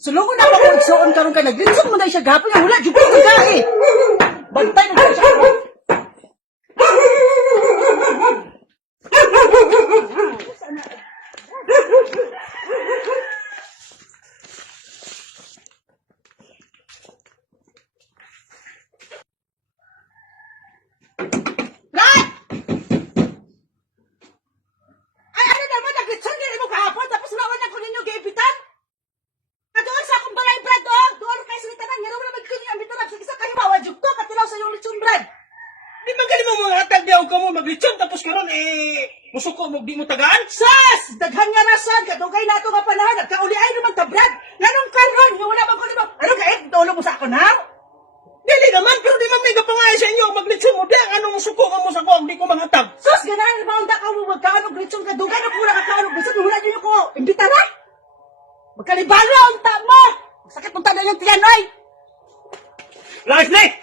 Sulungon na ako kung igsuon karon ka naglitsong mo na siya gapon nga wala jud ko ka eh. Bantay na siya. Brad! Ay, ano naman, naglitsong din mo kahapon, tapos nawan ako ninyo giibitan? Doon sa akong balay, Brad, oh! Doon kayo sa litanan, nga naman naman ko niya ambitan, sa isa kayo mawajog ko, katilaw sa iyong litsong, Brad! Di ba galing mo mga atag di ka mo maglitsyon tapos karon musuko mo di mo tagaan? Sas! Daghan nga nasan, kadugay na ito nga panahon, nagkauli-ay naman ta, Brad! Nganong karon, nga wala bang ko nimo? Ano ka, tulong mo sa ako na? Dili naman, pero di man may kapangaya sa inyo maglitsyon mo di anong musuko ka mo sa ko di ko mga atag. Sus, ganahan ba ang ka mo magkaano glitsong ka, dugay na pura ka kaano, gusto ko wala niyo ko, imbita na! Magkalibalo ang tamo! Sakit mong tanan yung tiyan, oy! Larry!